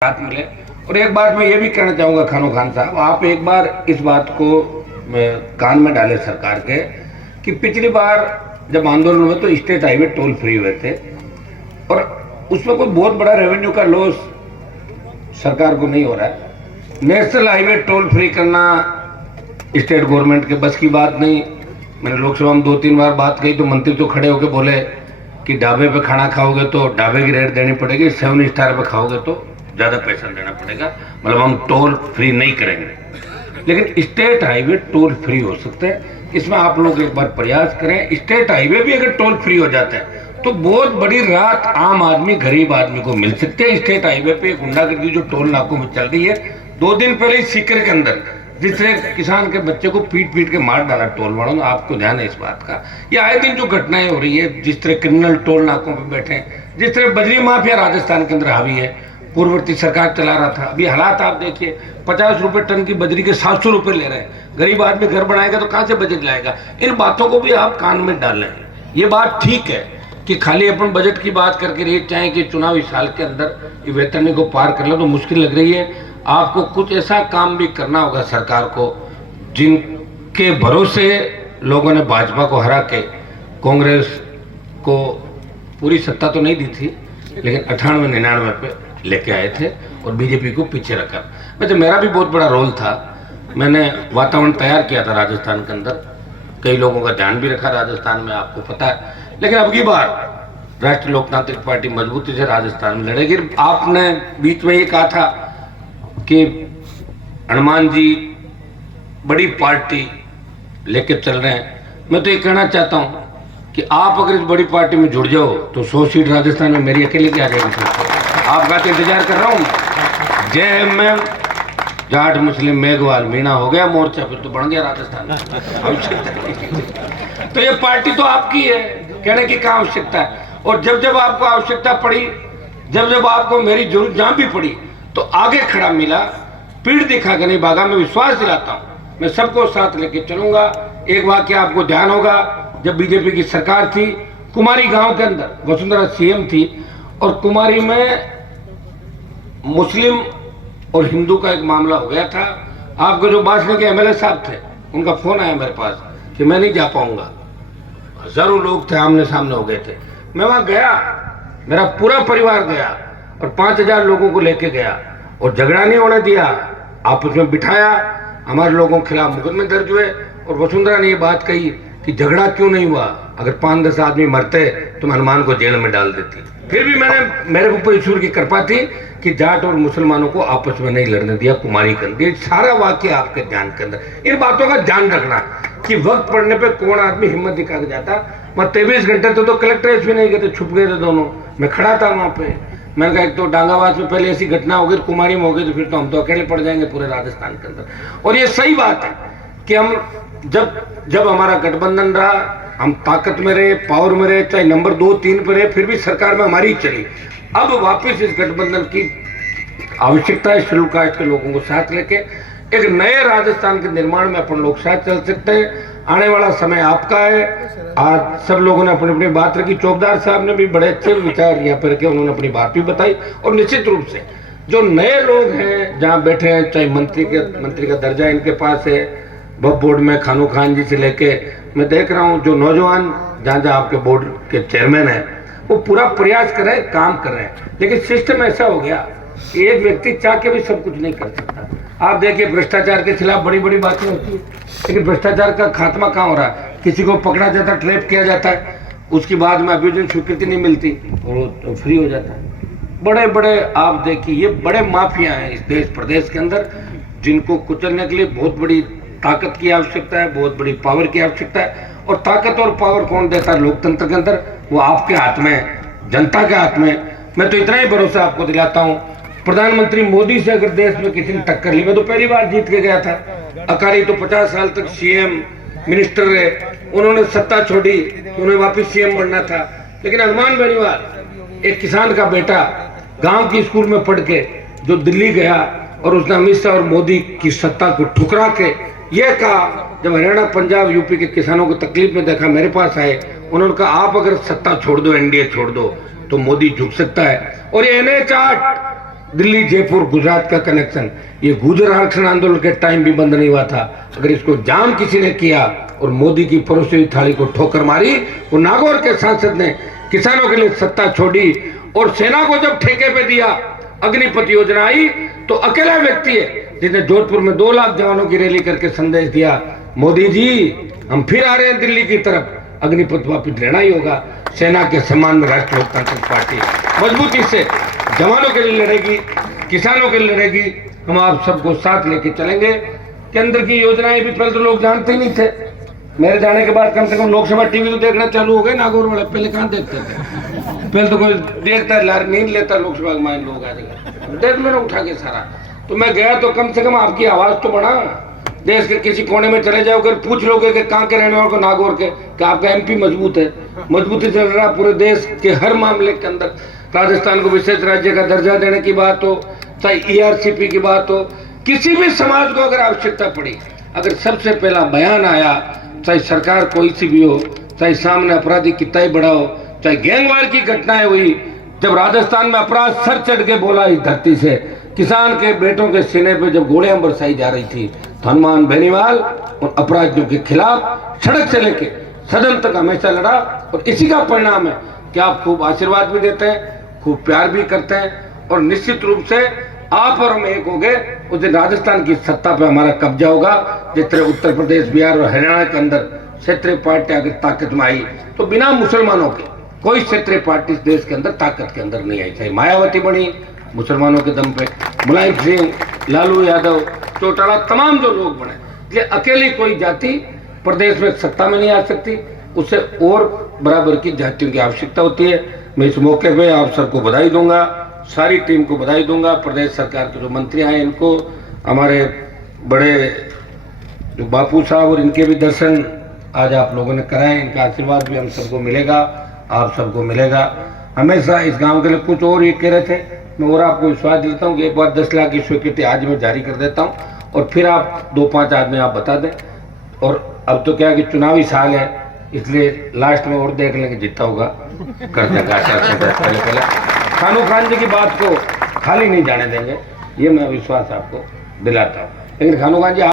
साथ मिले। और एक बात मैं ये भी कहना चाहूँगा खानो खान साहब, आप एक बार इस बात को कान में डाले सरकार के कि पिछली बार जब आंदोलन हुए तो स्टेट हाईवे टोल फ्री हुए थे और उसमें कोई बहुत बड़ा रेवेन्यू का लॉस सरकार को नहीं हो रहा है। नेशनल हाईवे टोल फ्री करना स्टेट गवर्नमेंट के बस की बात नहीं। मैंने लोकसभा में 2-3 बार बात कही तो मंत्री तो खड़े होकर बोले कि ढाबे पे खाना खाओगे तो ढाबे की रेट देनी पड़ेगी, 7 स्टार पे खाओगे तो ज़्यादा पैसा देना पड़ेगा, मतलब हम टोल फ्री नहीं करेंगे। लेकिन स्टेट हाईवे टोल फ्री हो सकते हैं, इसमें आप लोग एक बार प्रयास करें। स्टेट हाईवे भी अगर टोल फ्री हो जाते हैं तो बहुत बड़ी राहत आम आदमी, गरीब आदमी को मिल सकती है। स्टेट हाईवे पे गुंडागर्दी जो टोल नाकों में चल रही है, 2 दिन पहले ही सीकर के अंदर जिस तरह किसान के बच्चे को पीट पीट के मार डाला टोल वालों ने, आपको ध्यान है इस बात का। ये आए दिन जो घटनाएं हो रही है, जिस तरह क्रिमिनल टोल नाकों पे बैठे हैं, जिस तरह बजरी माफिया राजस्थान के अंदर हावी है, पूर्ववर्ती सरकार चला रहा था। अभी हालात आप देखिए, 50 रुपए टन की बजरी के 700 रुपए ले रहे हैं। गरीब आदमी घर बनाएगा तो कहां से बजट लाएगा? इन बातों को भी आप कान में डालें। ये बात ठीक है कि खाली अपन बजट की बात करके रेट चाहें कि चुनावी साल के अंदर ये वेतन को पार कर लो तो मुश्किल लग रही है। आपको कुछ ऐसा काम भी करना होगा सरकार को जिनके भरोसे लोगों ने भाजपा को हरा के कांग्रेस को पूरी सत्ता तो नहीं दी थी, लेकिन 98-99 पे लेके आए थे और बीजेपी को पीछे रखा। वैसे मेरा भी बहुत बड़ा रोल था, मैंने वातावरण तैयार किया था राजस्थान के अंदर, कई लोगों का ध्यान भी रखा राजस्थान में, आपको पता है। लेकिन अब की बार राष्ट्रीय लोकतांत्रिक पार्टी मजबूती से राजस्थान में लड़ेगी। आपने बीच में ये कहा था कि हनुमान जी बड़ी पार्टी लेके चल रहे हैं। मैं तो ये कहना चाहता हूं कि आप अगर इस बड़ी पार्टी में जुड़ जाओ तो 100 सीट राजस्थान में मेरी अकेले की आ जाएगी। आपका तो इंतजार कर रहा हूं। जय में जाट मुस्लिम मेघवाल मीणा हो गया मोर्चा, फिर तो बन गया राजस्थान आवश्यकता। तो ये पार्टी तो आपकी है, कहने की क्या आवश्यकता है। और जब जब आपको आवश्यकता पड़ी, जब जब आपको मेरी जरूरत जहां भी पड़ी तो आगे खड़ा मिला, पीठ दिखा के नहीं भागा। मैं विश्वास दिलाता हूं मैं सबको साथ लेके चलूंगा। एक वाक्य आपको ध्यान होगा, जब बीजेपी की सरकार थी, कुमारी गांव के अंदर वसुंधरा सीएम थी और कुमारी में मुस्लिम और हिंदू का एक मामला हो गया था। आपको जो बासने के एमएलए साहब थे, उनका फोन आया मेरे पास कि मैं नहीं जा पाऊंगा। हजारों लोग थे, आमने सामने हो गए थे। मैं वहां गया, मेरा पूरा परिवार गया और 5000 लोगों को लेके गया और झगड़ा नहीं होने दिया, आपस में बिठाया। हमारे लोगों के खिलाफ मुकदमे दर्ज हुए और वसुंधरा ने ये बात कही कि झगड़ा क्यों नहीं हुआ, अगर 5-10 आदमी मरते तो मैं हनुमान को जेल में डाल देती। फिर भी मेरे ऊपर ईश्वर की कृपा थी कि जाट और मुसलमानों को आपस में नहीं लड़ने दिया कुमारी के अंदर। सारा वाक्य आपके ध्यान के अंदर। इन बातों का ध्यान रखना कि वक्त पड़ने पे कौन आदमी हिम्मत दिखा के जाता। मैं 23 घंटे तो कलेक्ट्रेट भी नहीं गए थे, छुप गए थे दोनों। मैं खड़ा था वहां पे। मैंने कहा एक तो डांगावास में पहले ऐसी घटना हो गई, कुमारी में हो गई, तो फिर तो हम तो अकेले पड़ जाएंगे पूरे राजस्थान के अंदर। और ये सही बात है कि हम जब हमारा गठबंधन रहा, हम ताकत में रहे, पावर में रहे, चाहे नंबर 2-3 पे रहे, फिर भी सरकार में हमारी चली। अब वापस इस गठबंधन की आवश्यकता है, शेड्यूल कास्ट के लोगों को साथ लेके एक नए राजस्थान के निर्माण में अपन लोग साथ चल सकते हैं। आने वाला समय आपका है। आज सब लोगों ने अपनी अपनी बात रखी। चौकीदार साहब ने भी बड़े अच्छे विचार यहाँ पर रखे, उन्होंने अपनी बात भी बताई। और निश्चित रूप से जो नए लोग हैं जहाँ बैठे हैं, चाहे मंत्री का दर्जा इनके पास है, वक्फ बोर्ड में खानो खान जी से लेके मैं देख रहा हूँ जो नौजवान जहाँ जहाँ आपके बोर्ड के चेयरमैन है, वो पूरा प्रयास कर रहे हैं, काम कर रहे हैं। लेकिन सिस्टम ऐसा हो गया कि एक व्यक्ति चाह के भी सब कुछ नहीं कर सकता। आप देखिए भ्रष्टाचार के खिलाफ बड़ी बड़ी बातें होती है, लेकिन भ्रष्टाचार का खात्मा कहाँ हो रहा है? किसी को पकड़ा जाता है, ट्रैप किया जाता है, उसके बाद में अभी स्वीकृति नहीं मिलती और वो फ्री हो जाता है। बड़े बड़े आप देखिए, ये बड़े माफिया हैं इस देश प्रदेश के अंदर, जिनको कुचलने के लिए बहुत बड़ी ताकत की आवश्यकता है, बहुत बड़ी पावर की आवश्यकता है। और ताकत और पावर कौन देता है लोकतंत्र के अंदर? वो आपके हाथ में, जनता के हाथ में। मैं तो इतना ही भरोसा आपको दिलाता हूँ, प्रधानमंत्री मोदी से अगर देश में किसी ने टक्कर ली, मैं तो पहली बार जीत के गया था। अकाली तो 50 साल तक सीएम मिनिस्टर रहे, उन्होंने सत्ता छोड़ी तो उन्हें वापस सीएम बनना था। लेकिन हनुमान बेनीवाल एक किसान का बेटा, गांव की स्कूल में पढ़ के जो दिल्ली गया और उसने अमित शाह और मोदी की सत्ता को ठुकरा के यह कहा, जब हरियाणा पंजाब यूपी के किसानों को तकलीफ में देखा, मेरे पास आए, उन्होंने कहा आप अगर सत्ता छोड़ दो, एनडीए छोड़ दो तो मोदी झुक सकता है। और ये NH-8 दिल्ली जयपुर गुजरात का कनेक्शन, ये गुर्जर आरक्षण आंदोलन के टाइम भी बंद नहीं हुआ था। अगर इसको जाम किसी ने किया और मोदी की परोसी हुई थाली को ठोकर मारी, वो नागौर के सांसद ने किसानों के लिए सत्ता छोड़ी और सेना को जब ठेके पे दिया, अग्निपथ योजना आई, तो अकेला व्यक्ति है जिसने जोधपुर में 2 लाख जवानों की रैली करके संदेश दिया, मोदी जी हम फिर आ रहे हैं दिल्ली की तरफ, अग्निपथ वापिस लेना ही होगा। सेना के सम्मान में राष्ट्रीय लोकतांत्रिक पार्टी मजबूती से जवानों के लिए लड़ेगी, किसानों के लिए लड़ेगी। हम आप सबको साथ लेके चलेंगे। केंद्र की योजनाएं भी पहले तो लोग जानते ही नहीं थे। मेरे जाने के बाद कम से कम लोकसभा टीवी तो देखना चालू हो गए नागौर वाले, पहले कहाँ देखते थे? पहले तो कोई देखता है नींद लेता लोकसभा के माइन लोग आ जाएगा, देख लो ना उठा के सारा। तो मैं गया तो कम से कम आपकी आवाज तो बढ़ा। देश के किसी कोने में चले जाओ, अगर पूछ लोगे कि कहाँ के रहने वालों को नागौर के, कि आपका एमपी मजबूत है, मजबूती से लड़ रहा पूरे देश के हर मामले के अंदर। राजस्थान को विशेष राज्य का दर्जा देने की बात हो, चाहे ईआरसीपी की बात हो, किसी भी समाज को अगर आवश्यकता पड़ी, अगर सबसे पहला बयान आया, चाहे सरकार कोई सी भी हो, चाहे सामने अपराधी कितना ही बड़ा हो, चाहे गैंगवार की घटनाएं हुई, जब राजस्थान में अपराध सर चढ़ के बोला इस धरती से, किसान के बेटों के सीने पे जब गोलियां बरसाई जा रही थी, तो हनुमान बेनीवाल उन अपराधियों के खिलाफ सड़क से लेके सदन तक हमेशा लड़ा। और इसी का परिणाम है कि आप खूब आशीर्वाद भी देते हैं, खूब प्यार भी करते हैं, और निश्चित रूप से आप और हम एक हो गए उस दिन राजस्थान की सत्ता पे हमारा कब्जा होगा। जिस तरह उत्तर प्रदेश, बिहार और हरियाणा के अंदर क्षेत्रीय पार्टी अगर ताकत में आई, तो बिना मुसलमानों के कोई क्षेत्रीय पार्टी इस देश के अंदर ताकत के अंदर नहीं आई। चाहे मायावती बनी मुसलमानों के दम पे, मुलायम सिंह, लालू यादव, चौटाला, तमाम जो लोग बने, इसलिए अकेली कोई जाति प्रदेश में सत्ता में नहीं आ सकती, उससे और बराबर की जातियों की आवश्यकता होती है। मैं इस मौके पे आप सबको बधाई दूंगा, सारी टीम को बधाई दूंगा, प्रदेश सरकार के जो मंत्री आए इनको, हमारे बड़े जो बापू साहब और इनके भी दर्शन आज आप लोगों ने कराए, इनका आशीर्वाद भी हम सबको मिलेगा, आप सबको मिलेगा। हमेशा इस गांव के लिए कुछ और ये कह रहे थे, मैं और आपको विश्वास दिलाता हूँ कि एक बार 10 लाख की स्वीकृति आज मैं जारी कर देता हूँ, और फिर आप 2-5 आदमी आप बता दें। और अब तो क्या है कि चुनावी साल है, इसलिए लास्ट में और देख लेंगे जितना होगा कर देगा। पहले खानू खान जी की बात को खाली नहीं जाने देंगे, ये मैं विश्वास आपको दिलाता हूँ। लेकिन खानू खान जी